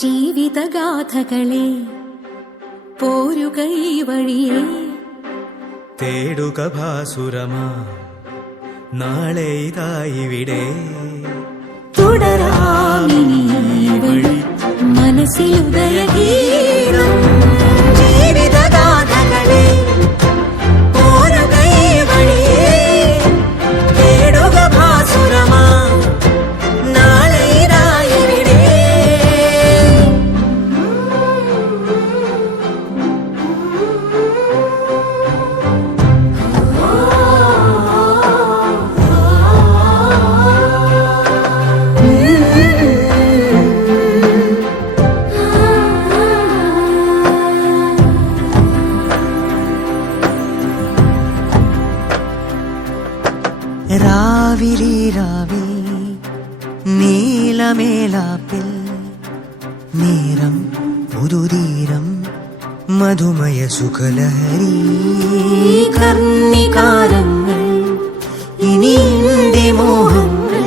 ജീവിതഗാഥകളെ പോരുക ഈ വഴിയെ. തേടുക ഭാസുരമാ നാളെ ഇതായിവിടെ തുടരാമിനി വഴി. മനസ്സിലുദയഗീതം രാവിലി രാവി നീലമേലാപ്പിൽ നീരം പുതുതീരം മധുമയ സുഖലഹരി. കർണികാരങ്ങൾ ഇനി എന്റെ മോഹങ്ങൾ.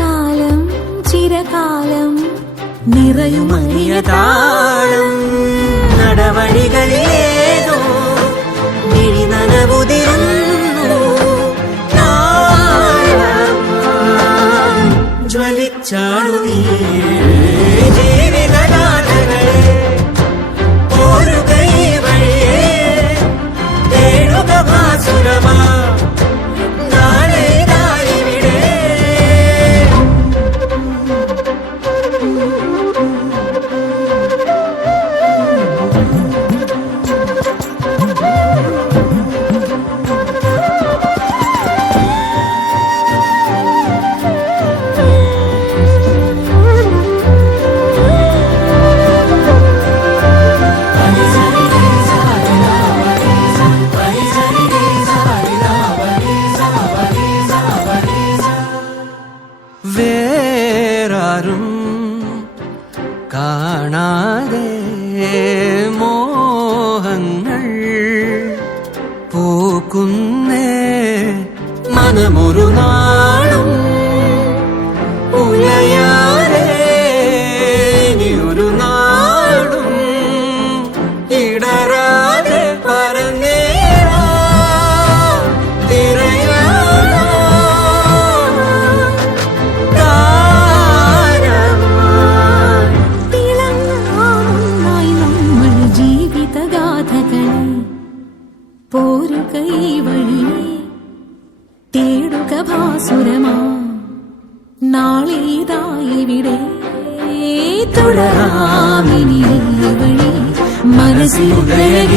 കാലം ചിരകാലം നിറയുമറിയതാളം നടവഴികളിലേതോ ജ്വലിച്ചാണു നീ വേറാരും കാണാതെ മോഹങ്ങൾ പൂക്കുന്നേ. മനമൊരു നാളും ഭാസുരമാ നാളെ ഇതായിവിടെ തുടരാമിനി ഈ വഴി മനസ്സിലുദയഗീതം